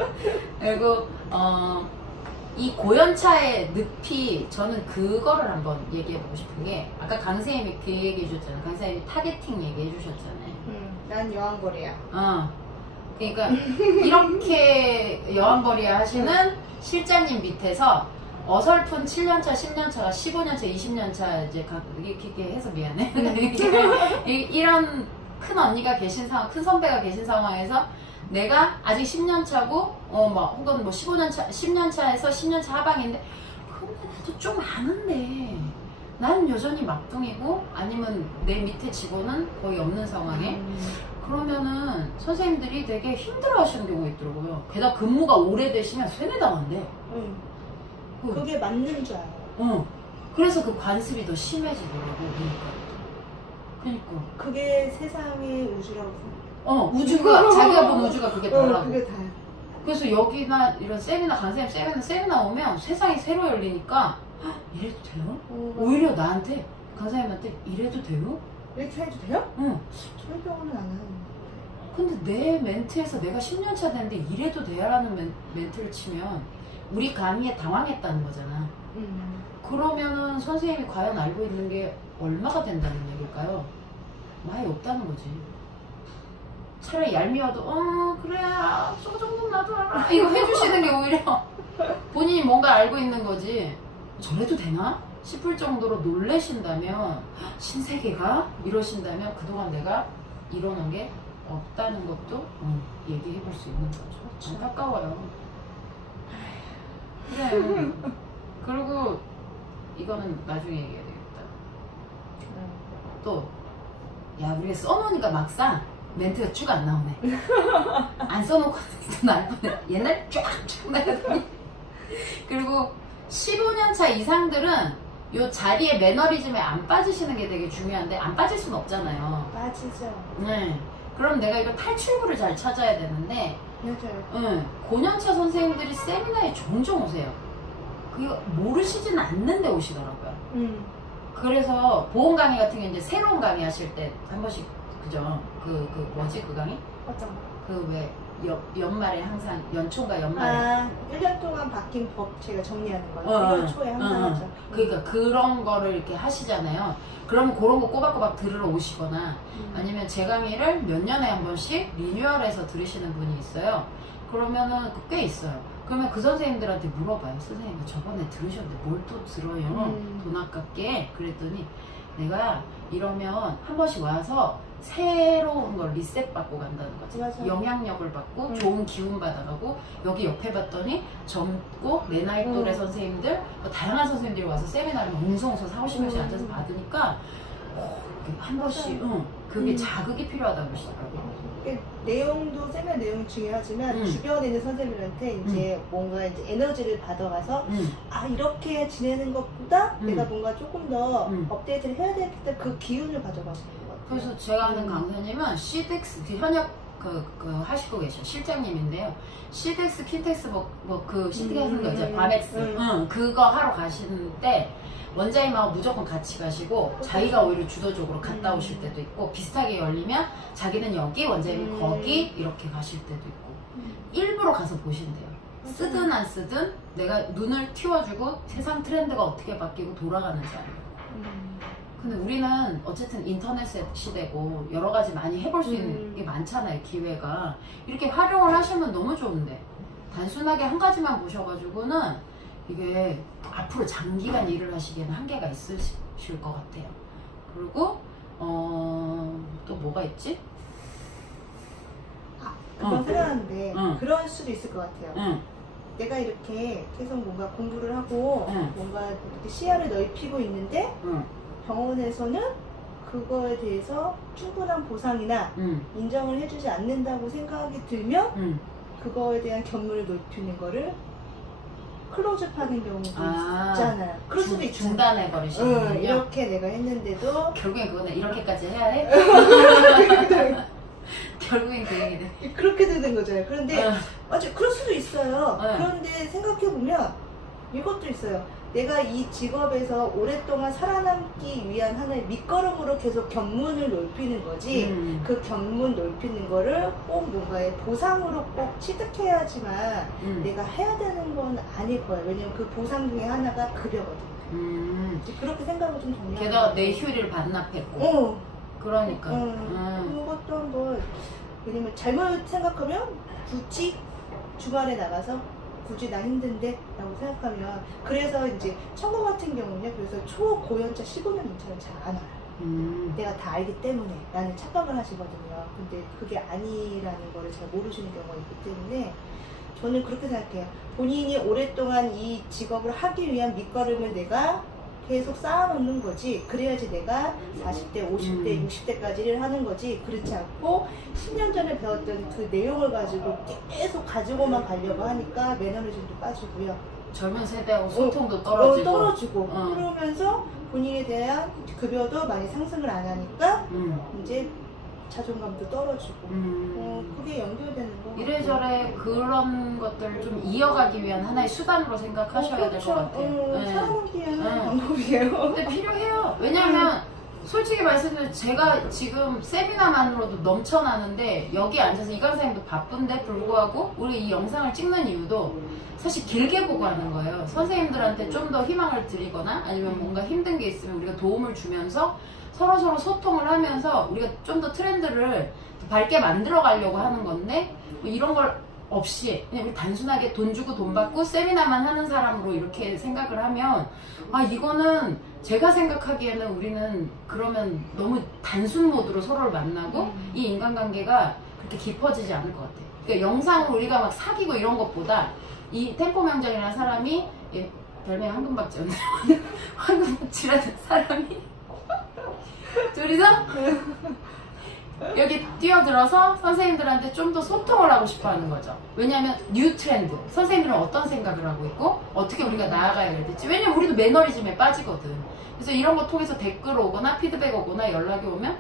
그리고 이 고연차의 늪이 저는 그거를 한번 얘기해보고 싶은 게 아까 강사님이 그 얘기해 주셨잖아요. 강사님이 타겟팅 얘기해 주셨잖아요. 난 여왕거리야. 그러니까 이렇게 여왕거리야 하시는 실장님 밑에서 어설픈 7년차, 10년차가 15년차, 20년차 이제 이렇게 해서 미안해. 이런 큰 언니가 계신 상황, 큰 선배가 계신 상황에서 내가 아직 10년차고 혹은 뭐 15년차, 10년차에서 10년차 하방인데 근데 나도 좀 아는데 나는 여전히 막둥이고 아니면 내 밑에 직원은 거의 없는 상황에 그러면은 선생님들이 되게 힘들어 하시는 경우가 있더라고요. 게다가 근무가 오래되시면 세뇌당한대. 그게 맞는 줄 알아요. 그래서 그 관습이 더 심해지더라고. 그러니까. 그게 세상의 우주라고 생각해. 우주가 자기가 본 우주가 그게 다라고. 그게 다야. 그래서 여기나 이런 세미나 강사님 세미나 오면 세상이 새로 열리니까 이래도 돼요? 오히려 나한테 강사님한테 이래도 돼요? 이렇게 해도 돼요? 응. 저희 병원은 안 하는데. 근데 내 멘트에서 내가 10년차 됐는데 이래도 돼야라는 멘트를 치면 우리 강의에 당황했다는 거잖아. 그러면은 선생님이 과연 알고 있는 게 얼마가 된다는 얘기일까요? 많이 없다는 거지. 차라리 얄미워도 그래 저 정도 나도 알아 이거 해주시는 게 오히려 본인이 뭔가 알고 있는 거지. 저래도 되나? 싶을 정도로 놀라신다면 신세계가 이러신다면 그동안 내가 이러는 게 없다는 것도 얘기해 볼 수 있는 거죠. 안타까워요. 그래. 그리고 이거는 나중에 얘기해야 되겠다. 또 야 우리가 써놓으니까 막상 멘트가 쭉 안 나오네. 안 써놓고 날 뻔해. 옛날 쫙쫙 나가더니. 그리고 15년차 이상들은 요 자리에 매너리즘에 안 빠지시는 게 되게 중요한데 안 빠질 수는 없잖아요. 빠지죠. 네. 그럼 내가 이거 탈출구를 잘 찾아야 되는데 맞아요. 고년차 선생님들이 세미나에 종종 오세요. 그거 모르시지는 않는데 오시더라고요. 그래서 보험 강의 같은 게 이제 새로운 강의 하실 때 한 번씩 그죠? 뭐지 그 강의? 어떤 거? 그 왜 연말에 항상 연초인가 연말에 1년 동안 바뀐 법 제가 정리하는 거예요. 1월 초에 항상 하죠. 그러니까 그런 거를 이렇게 하시잖아요. 그러면 그런 거 꼬박꼬박 들으러 오시거나 아니면 제 강의를 몇 년에 한 번씩 리뉴얼해서 들으시는 분이 있어요. 그러면은 꽤 있어요. 그러면 그 선생님들한테 물어봐요. 선생님 저번에 들으셨는데 뭘 또 들어요? 돈 아깝게. 그랬더니 내가 이러면 한 번씩 와서 새로운 걸 리셋 받고 간다는 거지. 맞아. 영향력을 받고 좋은 기운 받아가고, 여기 옆에 봤더니 젊고 내 나이 또래 선생님들, 다양한 선생님들이 와서 세미나를 웅성웅성 40-50명씩 앉아서 받으니까 한 번씩 그게 자극이 필요하다고 그러시더라고요. 내용도 세미나 내용이 중요하지만 주변에 있는 선생님들한테 이제 뭔가 이제 에너지를 받아가서 아 이렇게 지내는 것보다 내가 뭔가 조금 더 업데이트를 해야 되겠다, 그 기운을 가져가시는 것 같아요. 그래서 제가 아는 강사님은 시덱스 현역 하시고 계셔, 실장님인데요. 시덱스, 킨텍스 그 시덱스 하는 거 있죠, 바맥스. 그거 하러 가시는데 원장님하고 무조건 같이 가시고 자기가 오히려 주도적으로 갔다 오실 때도 있고, 비슷하게 열리면 자기는 여기, 원장님이 거기 이렇게 가실 때도 있고, 일부러 가서 보신대요. 쓰든 안 쓰든 내가 눈을 틔워주고 세상 트렌드가 어떻게 바뀌고 돌아가는지 알려고. 근데 우리는 어쨌든 인터넷 시대고 여러 가지 많이 해볼 수 있는 게 많잖아요, 기회가. 이렇게 활용을 하시면 너무 좋은데 단순하게 한 가지만 보셔가지고는 이게 앞으로 장기간 일을 하시기에는 한계가 있으실 것 같아요. 그리고 또 뭐가 있지? 그건 생각하는데 그럴 수도 있을 것 같아요. 내가 이렇게 계속 뭔가 공부를 하고 뭔가 이렇게 시야를 넓히고 있는데 병원에서는 그거에 대해서 충분한 보상이나 인정을 해주지 않는다고 생각이 들면 그거에 대한 견문을 높이는 거를 클로즈하는 경우도 있잖아요. 그럴 수도 있잖아요. 중단해버리시는군요. 이렇게 내가 했는데도 결국엔 그거는 이렇게까지 해야 해? 결국엔 그 얘기네. 그렇게 되는 거잖아요. 그런데 맞아, 그럴 수도 있어요. 그런데 생각해보면 이것도 있어요. 내가 이 직업에서 오랫동안 살아남기 위한 하나의 밑거름으로 계속 견문을 넓히는 거지, 그 견문 넓히는 거를 꼭 뭔가의 보상으로 꼭 취득해야지만 내가 해야 되는 건 아닐 거예요. 왜냐면 그 보상 중에 하나가 급여거든요. 그렇게 생각을 좀 정리하는 게다가 내 휴일을 반납했고. 그러니까. 그것도 한번, 왜냐면 잘못 생각하면 굳이 주말에 나가서 굳이 나 힘든데 라고 생각하면, 그래서 이제 청구 같은 경우는 그래서 초고연차 15년 연차를 잘 안 와요. 내가 다 알기 때문에 라는 착각을 하시거든요. 근데 그게 아니라는 거를 잘 모르시는 경우가 있기 때문에 저는 그렇게 생각해요. 본인이 오랫동안 이 직업을 하기 위한 밑거름을 내가 계속 쌓아놓는 거지, 그래야지 내가 40대, 50대, 60대까지 일을 하는 거지, 그렇지 않고 10년 전에 배웠던 그 내용을 가지고 계속 가지고만 가려고 하니까 매너리즘도 빠지고요. 젊은 세대하고 소통도 떨어지고. 그러면서 본인에 대한 급여도 많이 상승을 안 하니까 이제 자존감도 떨어지고 그게 연결되는 거. 이래저래 그런 것들을 좀 이어가기 위한 하나의 수단으로 생각하셔야 될 것 같아요. 살아남기 위한 방법이에요. 근데 필요해요. 왜냐면 솔직히 말씀드리면 제가 지금 세미나만으로도 넘쳐나는데, 여기 앉아서 이 강사님도 바쁜데 불구하고 우리 이 영상을 찍는 이유도 사실 길게 보고 하는 거예요. 선생님들한테 좀 더 희망을 드리거나 아니면 뭔가 힘든 게 있으면 우리가 도움을 주면서 서로서로 소통을 하면서 우리가 좀 더 트렌드를 밝게 만들어 가려고 하는 건데, 뭐 이런 걸 없이 그냥 우리 단순하게 돈 주고 돈 받고 세미나만 하는 사람으로 이렇게 생각을 하면, 이거는 제가 생각하기에는 우리는 그러면 너무 단순 모드로 서로를 만나고 이 인간관계가 그렇게 깊어지지 않을 것 같아요. 그러니까 영상을 우리가 막 사귀고 이런 것보다 이 템포 명장이라는 사람이, 별명이 황금박쥐였네. 황금박쥐라는 사람이 둘이서 여기 뛰어들어서 선생님들한테 좀 더 소통을 하고 싶어 하는 거죠. 왜냐하면 뉴 트렌드, 선생님들은 어떤 생각을 하고 있고 어떻게 우리가 나아가야 될지. 왜냐면 우리도 매너리즘에 빠지거든. 그래서 이런 거 통해서 댓글 오거나 피드백 오거나 연락이 오면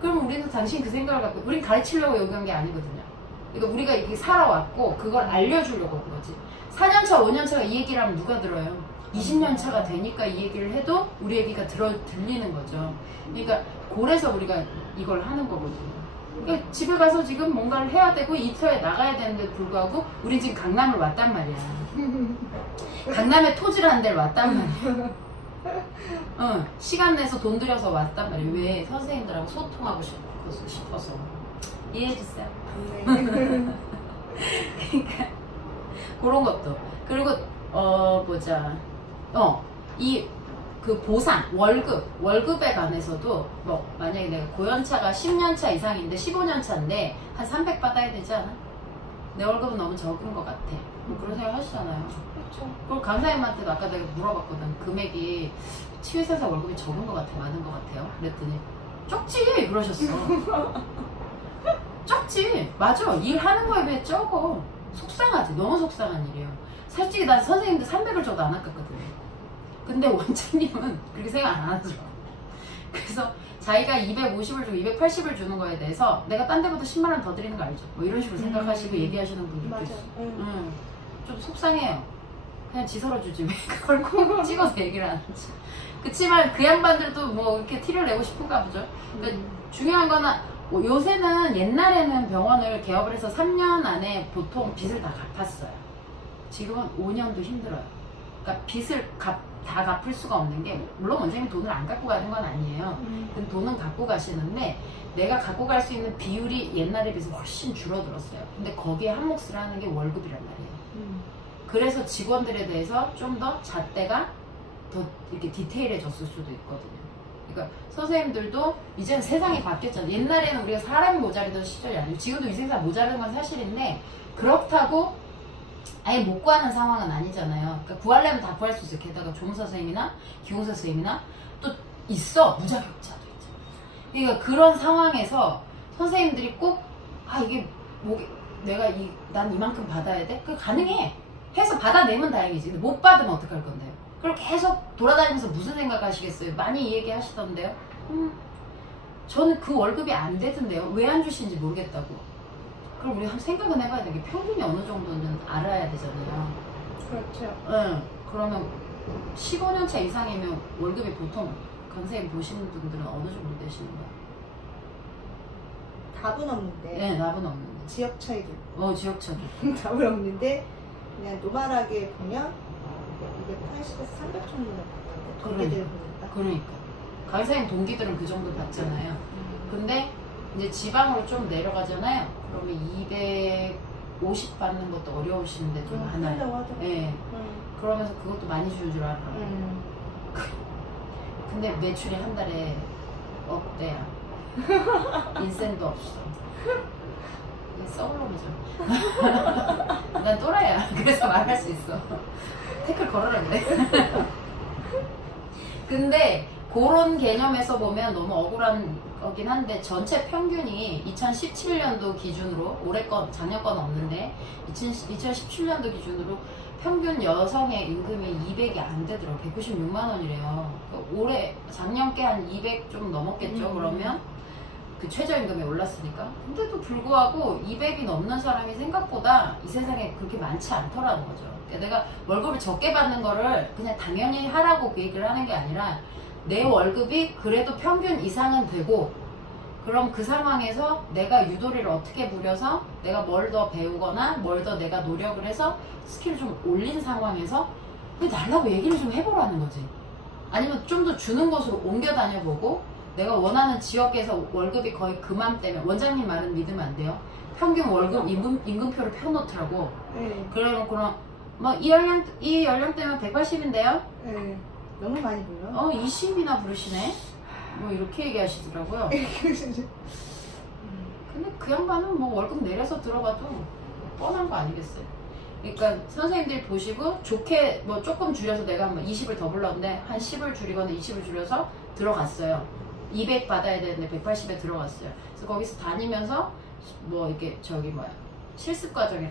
그럼 우리는 당신 그 생각을 갖고, 우린 가르치려고 여기 온 게 아니거든요. 그러니까 우리가 이렇게 살아왔고 그걸 알려주려고 온 거지. 4년차, 5년차가 이 얘기를 하면 누가 들어요? 20년차가 되니까 이 얘기를 해도 우리 얘기가 들리는 거죠. 그러니까 그래서 우리가 이걸 하는 거거든요. 그러니까 집에 가서 지금 뭔가를 해야 되고 이터에 나가야 되는데도 불구하고 우리 지금 강남을 왔단 말이야. 강남에 토지라는 데를 왔단 말이야. 시간 내서 돈 들여서 왔단 말이야. 왜? 선생님들하고 소통하고 싶어서. 이해해주세요. 그러니까 그런 것도. 그리고 보자. 그 보상, 월급에 관해서도 뭐 만약에 내가 고연차가 10년차 이상인데 15년차인데 한 300 받아야 되지 않아? 내 월급은 너무 적은 것 같아. 뭐 그런 생각 하시잖아요. 그렇죠. 그리고 강사님한테도 아까 내가 물어봤거든. 금액이 치유센터 월급이 적은 것 같아, 많은 것 같아요. 그랬더니 적지 그러셨어. 적지. 맞아. 일하는 거에 비해 적어. 속상하지. 너무 속상한 일이에요. 솔직히 난 선생님들 300을 줘도 안 아깝거든요. 근데 원장님은 그렇게 생각 안 하죠. 그래서 자기가 250을 주고 280을 주는 거에 대해서 내가 딴 데보다 10만 원 더 드리는 거 알죠? 뭐 이런 식으로 생각하시고 얘기하시는 분들도 있어요. 좀 속상해요. 그냥 지서로 주지 왜 그걸 꼭 찍어서 얘기를 안 하지. 그치만 그 양반들도 뭐 이렇게 티를 내고 싶은가 보죠. 그러니까 중요한 거는 요새는 옛날에는 병원을 개업을 해서 3년 안에 보통 빚을 다 갚았어요. 지금은 5년도 힘들어요. 그러니까 빚을 다 갚을 수가 없는 게, 물론 원장님이 돈을 안 갖고 가는 건 아니에요. 근데 돈은 갖고 가시는데 내가 갖고 갈 수 있는 비율이 옛날에 비해서 훨씬 줄어들었어요. 근데 거기에 한 몫을 하는 게 월급이란 말이에요. 그래서 직원들에 대해서 좀 더 잣대가 더 이렇게 디테일해졌을 수도 있거든요. 그러니까 선생님들도 이제는 세상이 바뀌었잖아요. 옛날에는 우리가 사람이 모자르던 시절이 아니고, 지금도 이 세상 모자르는 건 사실인데 그렇다고 아예 못 구하는 상황은 아니잖아요. 그러니까 구하려면 다 구할 수 있어요. 게다가 조무사 선생님이나 기공사 선생님이나 또 있어. 무자격자도 있죠. 그러니까 그런 상황에서 선생님들이 꼭 이게 뭐 내가 난 이만큼 받아야 돼? 그게 가능해. 해서 받아내면 다행이지. 근데 못 받으면 어떡할 건데요? 그걸 계속 돌아다니면서 무슨 생각하시겠어요? 많이 이 얘기 하시던데요. 저는 그 월급이 안 되던데요. 왜 안 주시는지 모르겠다고. 그럼 우리 한번 생각은 해봐야 돼. 평균이 어느 정도는 알아야 되잖아요. 그렇죠. 응. 그러면 15년차 이상이면 월급이 보통 강사님 보시는 분들은 어느 정도 되시는 거예요? 답은 없는데. 네, 답은 없는데. 지역 차이도 있고. 지역 차이도. 답은 없는데 그냥 노멀하게 보면 280에서 300 정도는 받는데 동기들 보니까. 그러니까. 강사님 동기들은 그 정도 받잖아요. 근데 이제 지방으로 좀 내려가잖아요. 그러면 250 받는 것도 어려우신데 좀 하나요. 네. 그러면서 그것도 많이 주는 줄 알아요. 근데 매출이 한 달에 억대야. 인센도 없어. 썩을 놈이죠. 난 또라이야. 그래서 말할 수 있어. 태클 걸어라 그래. 근데 그런 개념에서 보면 너무 억울한 거긴 한데, 전체 평균이 2017년도 기준으로, 올해 건, 작년 건 없는데 2017년도 기준으로 평균 여성의 임금이 200이 안 되더라고요. 196만 원이래요. 올해 작년께 한 200 좀 넘었겠죠. 그러면 그 최저임금이 올랐으니까. 근데도 불구하고 200이 넘는 사람이 생각보다 이 세상에 그렇게 많지 않더라는 거죠. 그러니까 내가 월급을 적게 받는 거를 그냥 당연히 하라고 그 얘기를 하는 게 아니라, 내 월급이 그래도 평균 이상은 되고, 그럼 그 상황에서 내가 유도리를 어떻게 부려서 내가 뭘 더 배우거나 뭘 더 내가 노력을 해서 스킬을 좀 올린 상황에서 왜 달라고 얘기를 좀 해보라는 거지. 아니면 좀 더 주는 곳으로 옮겨 다녀보고, 내가 원하는 지역에서 월급이 거의 그맘때면, 원장님 말은 믿으면 안 돼요. 평균 월급 임금표를 펴놓더라고. 그러면 뭐 이 연령대면 180인데요? 네. 너무 많이 불러. 20이나 부르시네? 뭐 이렇게 얘기하시더라고요. 근데 그 양반은 뭐 월급 내려서 들어가도 뻔한 거 아니겠어요? 그러니까 선생님들이 보시고 좋게 뭐 조금 줄여서 내가 뭐 20을 더 불렀는데 한 10을 줄이거나 20을 줄여서 들어갔어요. 200 받아야 되는데 180에 들어갔어요. 그래서 거기서 다니면서 뭐 이렇게 실습 과정에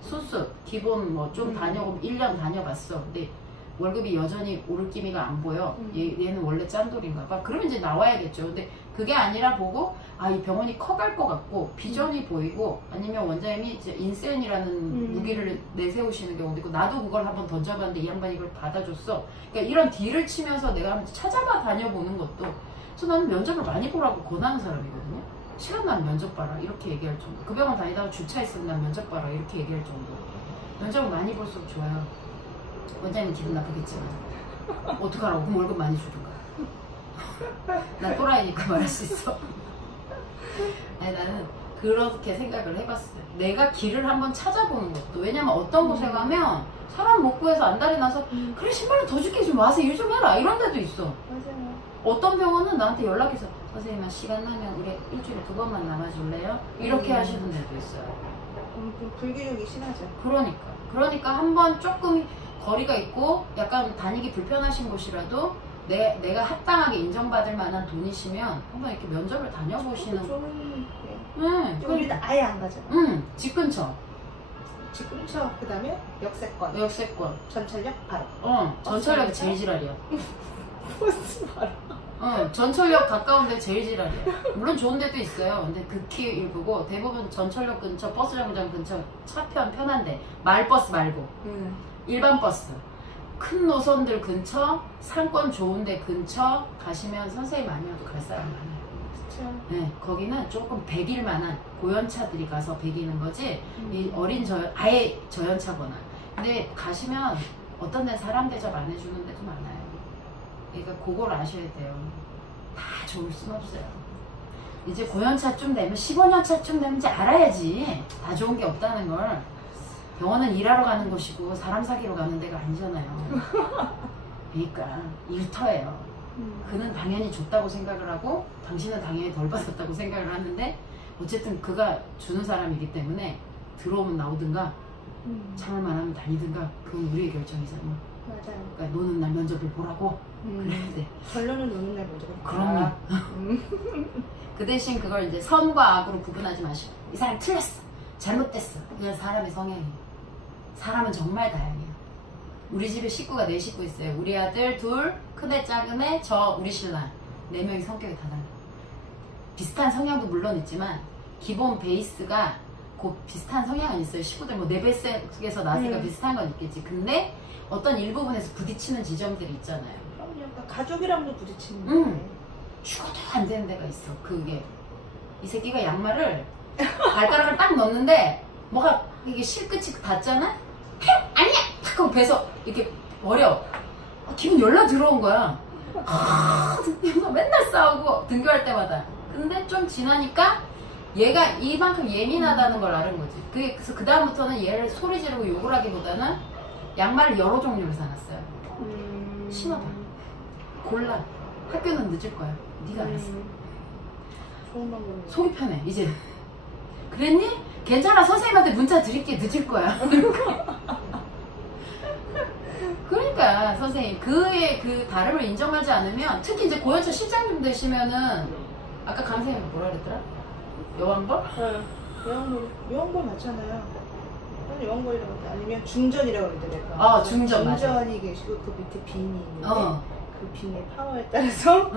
수습 기본 뭐 좀 다녀보면 1년 다녀봤어. 근데 월급이 여전히 오를 기미가 안 보여. 얘는 원래 짠돌인가 봐. 그러면 이제 나와야겠죠. 근데 그게 아니라 보고, 이 병원이 커갈 것 같고 비전이 보이고, 아니면 원장님이 이제 인센이라는 무기를 내세우시는 경우도 있고, 나도 그걸 한번 던져봤는데 이 양반이 이걸 받아줬어. 그러니까 이런 딜을 치면서 내가 한번 찾아봐 다녀보는 것도. 그래서 나는 면접을 많이 보라고 권하는 사람이거든요. 시간 나면 면접 봐라 이렇게 얘기할 정도. 그 병원 다니다가 주차했으면 난 면접 봐라 이렇게 얘기할 정도. 면접을 많이 볼수록 좋아요. 원장님 기분 나쁘겠지만 어떡하라고. 그럼 월급 많이 주든가. 나 또라이니까 말할 수 있어. 아니, 나는 그렇게 생각을 해봤어요. 내가 길을 한번 찾아보는 것도. 왜냐면 어떤 곳에 가면 사람 못 구해서 안달이 나서 그래 10만원 더 줄게 좀 와서 일 좀 해라 이런 데도 있어. 맞아요. 어떤 병원은 나한테 연락해서 선생님 시간 나면 우리 일주일에 2번만 남아줄래요? 이렇게 하시는 데도 있어요. 좀 불기력이 심하죠. 그러니까 한번 조금 거리가 있고 약간 다니기 불편하신 곳이라도 내가 합당하게 인정받을 만한 돈이시면 한번 이렇게 면접을 다녀보시는. 좀 응. 우리는 아예 안 가잖아. 집 근처. 집 근처. 그 다음에 역세권. 전철역 바로. 전철역이 제일 지랄이야. 버스 바로. 전철역 가까운데 제일 지랄이야. 물론 좋은 데도 있어요. 근데 극히 일부고 대부분 전철역 근처, 버스 정류장 근처 차편 편한데 말버스 말고 일반 버스. 큰 노선들 근처, 상권 좋은데 근처 가시면 선생님 아니어도 갈 사람 많아요. 그쵸. 네, 거기는 조금 배길 만한 고연차들이 가서 배기는 거지, 이 어린 아예 저연차거나. 근데 가시면 어떤 데는 사람 대접 안 해주는 데도 많아요. 그러니까 그걸 아셔야 돼요. 다 좋을 순 없어요. 이제 고연차쯤 되면 15년차쯤 되면 이제 알아야지 다 좋은 게 없다는 걸. 병원은 일하러 가는 곳이고 사람 사귀러 가는 데가 아니잖아요. 그러니까 일터예요. 그는 당연히 줬다고 생각을 하고 당신은 당연히 덜 받았다고 생각을 하는데 어쨌든 그가 주는 사람이기 때문에 들어오면 나오든가 참을만 하면 다니든가 그건 우리의 결정이잖아. 맞아요. 그러니까 노는 날 면접을 보라고 그래야 돼. 결론은 노는 날 면접을 보라. 그럼요. 그 대신 그걸 이제 선과 악으로 구분하지 마시고 이 사람 틀렸어, 잘못됐어. 그냥 사람의 성향이에요. 사람은 정말 다양해요. 우리 집에 식구가 4식구 있어요. 우리 아들 2, 큰애 작은애, 저 우리 신랑 4명이 성격이 다 달라요. 비슷한 성향도 물론 있지만 기본 베이스가 그 비슷한 성향은 있어요. 식구들 뭐 4뱃속에서 나니까 비슷한 건 있겠지. 근데 어떤 일부분에서 부딪히는 지점들이 있잖아요. 그럼요. 가족이랑도 부딪히는 데 죽어도 안 되는 데가 있어. 그게 이 새끼가 양말을 발가락을 딱 넣는데 뭐가 이게 실끝이 닿잖아? 아니야! 탁 하고 배서 이렇게 버려. 기분 연락 들어온 거야. 맨날 싸우고 등교할 때마다. 근데 좀 지나니까 얘가 이만큼 예민하다는 걸 알은 거지. 그래서 그 다음부터는 얘를 소리 지르고 욕을 하기보다는 양말을 여러 종류를 사놨어요. 신어봐. 골라. 학교는 늦을 거야. 네가 알았어. 좋은 방법이네. 속이 편해 이제. 그랬니? 괜찮아, 선생님한테 문자 드릴게. 늦을 거야. 그러니까 선생님 그의 그 다름을 인정하지 않으면, 특히 이제 고연차 실장님 되시면은 아까 강생님 뭐라 그랬더라? 여왕벌? 여왕벌 맞잖아요. 여왕벌이라고 했다. 아니면 중전이라고 그랬더라고요. 중전 맞아. 중전이 계시고 그 밑에 빈이 있는데 그 빈의 파워에 따라서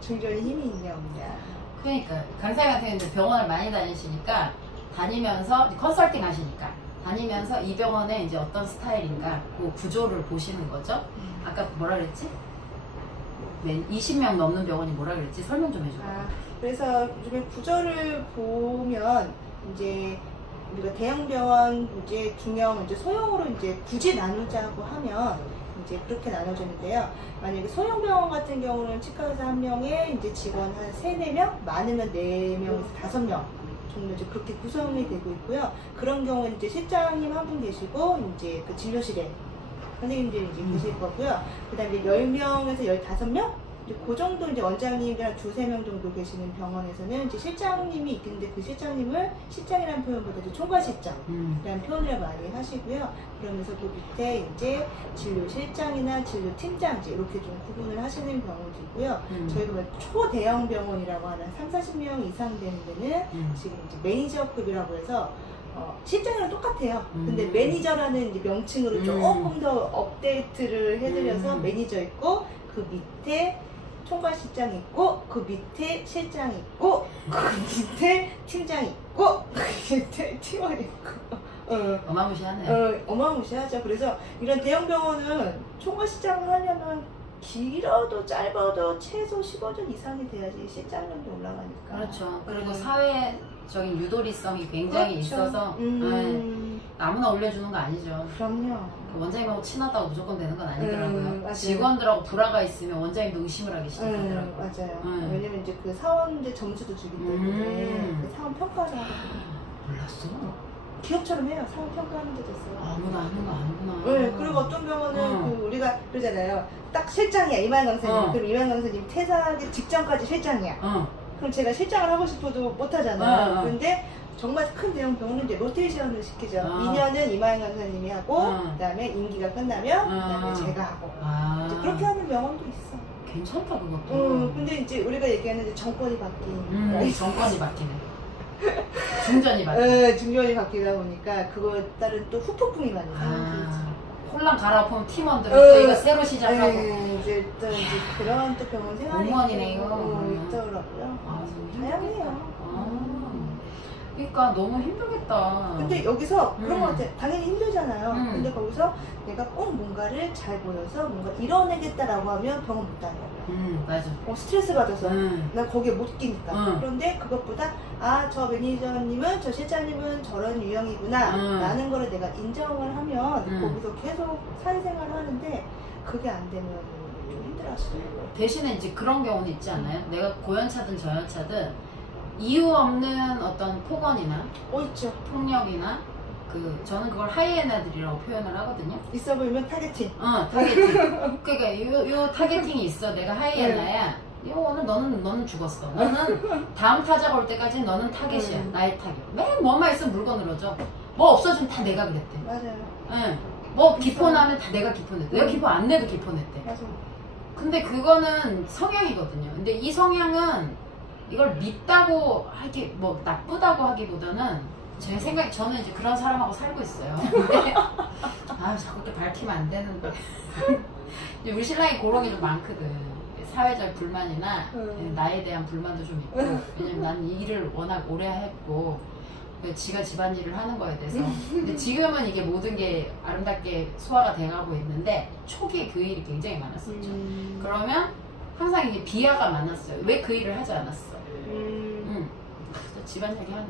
중전이 힘이 있냐 없냐. 그러니까 강사님 같은 경우는 병원을 많이 다니시니까, 다니면서 컨설팅 하시니까 다니면서 이 병원에 이제 어떤 스타일인가 그 구조를 보시는 거죠. 아까 뭐라 그랬지? 20명 넘는 병원이 뭐라 그랬지? 설명 좀 해줘. 그래서 요즘에 구조를 보면 이제 우리가 대형 병원, 이제 중형, 이제 소형으로 이제 굳이 나누자고 하면 이제 그렇게 나눠졌는데요. 만약에 소형 병원 같은 경우는 치과 의사 1명에 이제 직원 한 3, 4명, 많으면 4명에서 5명 정도 이제 그렇게 구성이 되고 있고요. 그런 경우는 이제 실장님 한 분 계시고 이제 그 진료실에 선생님들이 이제 계실 거고요. 그 다음에 10명에서 15명? 이제 그 정도 이제 원장님이랑 2, 3명 정도 계시는 병원에서는 이제 실장님이 있는데 그 실장님을 실장이라는 표현보다 이제 총괄실장이라는 표현을 많이 하시고요. 그러면서 그 밑에 이제 진료실장이나 진료팀장 이렇게 좀 구분을 하시는 경우도 있고요. 저희가 뭐 초대형 병원이라고 하는 3, 40명 이상 되는 데는 지금 이제 매니저급이라고 해서 실장이랑 똑같아요. 근데 매니저라는 이제 명칭으로 조금 더 업데이트를 해드려서 매니저 있고, 그 밑에 총괄실장 있고, 그 밑에 실장 있고, 그 밑에 팀장 있고, 그 밑에 팀원 있고. 어마무시하네요. 어마무시하죠. 그래서 이런 대형 병원은 총괄실장을 하려면 길어도 짧아도 최소 15년 이상이 돼야지 실장님도 올라가니까. 그렇죠. 그리고 사회적인 유도리성이 굉장히 그렇죠. 있어서 아무나 올려주는 거 아니죠. 그럼요. 원장님하고 친하다고 무조건 되는 건 아니더라고요. 맞아요. 직원들하고 불화가 있으면 원장님도 의심을 하기 시작하더라고요. 맞아요. 왜냐면 이제 그 사원들 점수도 주기 때문에 그 사원 평가를 하거든요. 몰랐어. 기업처럼 해요. 사원 평가하는 데도 있어요. 아무나 하는 거 아니구나. 네, 그리고 어떤 경우는 그 우리가 그러잖아요. 딱 실장이야, 이만 강사님. 그럼 이만 강사님 퇴사하기 직전까지 실장이야. 그럼 제가 실장을 하고 싶어도 못 하잖아요. 근데 정말 큰 대형 병원은 이제 로테이션을 시키죠. 2년은 이만 강사님이 하고, 그 다음에 임기가 끝나면, 그 다음에 제가 하고. 이제 그렇게 하는 병원도 있어. 괜찮다, 그것도. 근데 이제 우리가 얘기하는 이제 정권이 바뀐. 정권이 바뀌네. 중전이 바뀌네. 중전이 바뀌다 보니까 그거에 따른 또 후폭풍이 많이 생기죠. 홀랑 갈아엎으면 팀원들은 또 이거 새로 시작하고. 이제 또 이제 그런 또 병원 생활이 공무원이네요. 있더라고요. 다양해요. 그러니까 너무 힘들겠다. 근데 여기서 그런 거 같아. 당연히 힘들잖아요. 근데 거기서 내가 꼭 뭔가를 잘 보여서 뭔가 이뤄내겠다라고 하면 병원 못 다녀요. 맞아. 스트레스 받아서 나 거기에 못 끼니까. 그런데 그것보다 저 매니저님은 저 실장님은 저런 유형이구나 라는 거를 내가 인정을 하면 거기서 계속 사회생활을 하는데 그게 안 되면 좀 힘들어 하시는 거예요. 대신에 이제 그런 경우는 있지 않아요? 내가 고연차든 저연차든 이유 없는 어떤 폭언이나 있죠. 폭력이나 저는 그걸 하이에나들이라고 표현을 하거든요. 있어 보이면 타겟팅. 타겟팅. 그러니까 요 타겟팅이 있어. 내가 하이에나야. 오늘 너는 죽었어. 너는 다음 타자가 올 때까지 너는 타겟이야. 나의 타겟. 맨 뭐만 있으면 물건 늘어져. 뭐 없어지면 다 내가 그랬대. 맞아요. 뭐 기포 나면 다 내가 기포 냈대. 내가 기포 안 내도 기포 냈대. 맞아요. 근데 그거는 성향이거든요. 근데 이 성향은 이걸 밉다고 하기, 뭐 나쁘다고 하기보다는 제 생각에 저는 이제 그런 사람하고 살고 있어요. 근데 자꾸 이렇게 밝히면 안 되는데 우리 신랑이 그런 게 좀 많거든. 사회적 불만이나 나에 대한 불만도 좀 있고, 왜냐면 난 이 일을 워낙 오래 했고 지가 집안일을 하는 거에 대해서. 근데 지금은 이게 모든 게 아름답게 소화가 돼가고 있는데 초기에 그 일이 굉장히 많았었죠. 그러면 항상 이게 비하가 많았어요. 왜 그 일을 하지 않았어? 집안 얘기하네.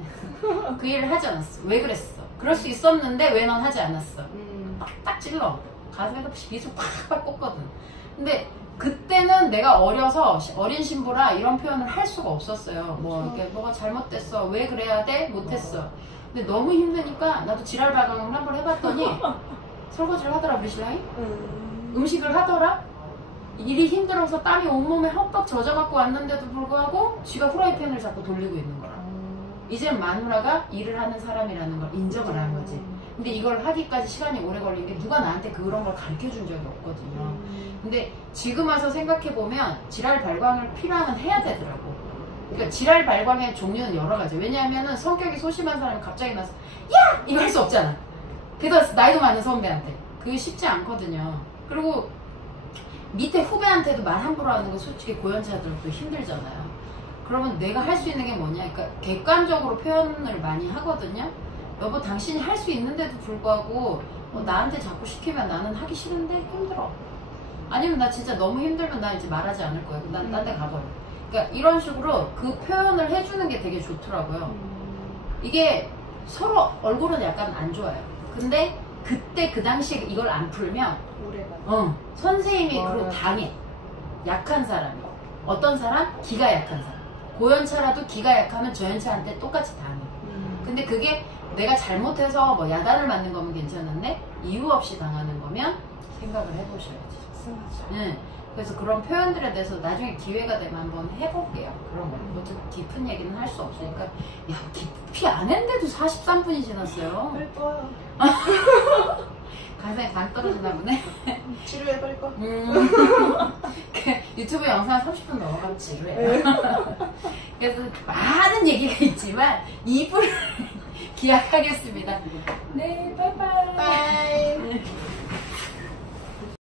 그 일을 하지 않았어. 왜 그랬어? 그럴 수 있었는데 왜 넌 하지 않았어? 딱 찔러. 가슴에다 비수 팍팍 꽂거든. 근데 그때는 내가 어려서 어린 신부라 이런 표현을 할 수가 없었어요. 뭐가 잘못됐어. 왜 그래야 돼? 못했어. 근데 너무 힘드니까 나도 지랄 발광을 한번 해봤더니 설거지를 하더라, 우리 신랑이. 음식을 하더라. 일이 힘들어서 땀이 온몸에 헛뻑 젖어갖고 왔는데도 불구하고 쥐가 후라이팬을 자꾸 돌리고 있는 거라. 이제 마누라가 일을 하는 사람이라는 걸 인정을 하는 거지. 근데 이걸 하기까지 시간이 오래 걸린 게 누가 나한테 그런 걸 가르쳐 준 적이 없거든요. 근데 지금 와서 생각해보면 지랄 발광을 필요하면 해야 되더라고. 그러니까 지랄 발광의 종류는 여러 가지. 왜냐하면 성격이 소심한 사람이 갑자기 나서 야! 이거 할 수 없잖아. 그래서 나이도 많은 선배한테. 그게 쉽지 않거든요. 그리고 밑에 후배한테도 말 함부로 하는 거 솔직히 고연차들도 힘들잖아요. 그러면 내가 할 수 있는 게 뭐냐? 그러니까 객관적으로 표현을 많이 하거든요. 여보 당신이 할 수 있는데도 불구하고 나한테 자꾸 시키면 나는 하기 싫은데 힘들어. 아니면 나 진짜 너무 힘들면 나 이제 말하지 않을 거야. 난 딴 데 가버려. 그러니까 이런 식으로 그 표현을 해주는 게 되게 좋더라고요. 이게 서로 얼굴은 약간 안 좋아요. 근데 그때 그 당시에 이걸 안 풀면 선생님이 그리고 당해. 약한 사람이. 어떤 사람? 기가 약한 사람. 고연차라도 기가 약하면 저연차한테 똑같이 당해. 근데 그게 내가 잘못해서 뭐 야단을 맞는 거면 괜찮은데 이유 없이 당하는 거면 생각을 해보셔야지. 그래서 그런 표현들에 대해서 나중에 기회가 되면 한번 해볼게요. 그런 거. 뭐 깊은 얘기는 할 수 없으니까. 야, 깊이 안 했는데도 43분이 지났어요. 할 거야. 가슴에 반 떨어지나 보네. 지루해버릴 거. 유튜브 영상 30분 넘어가면 지루해요. 그래서 많은 얘기가 있지만 2분 기약하겠습니다. 네, 빠이빠이. 빠이.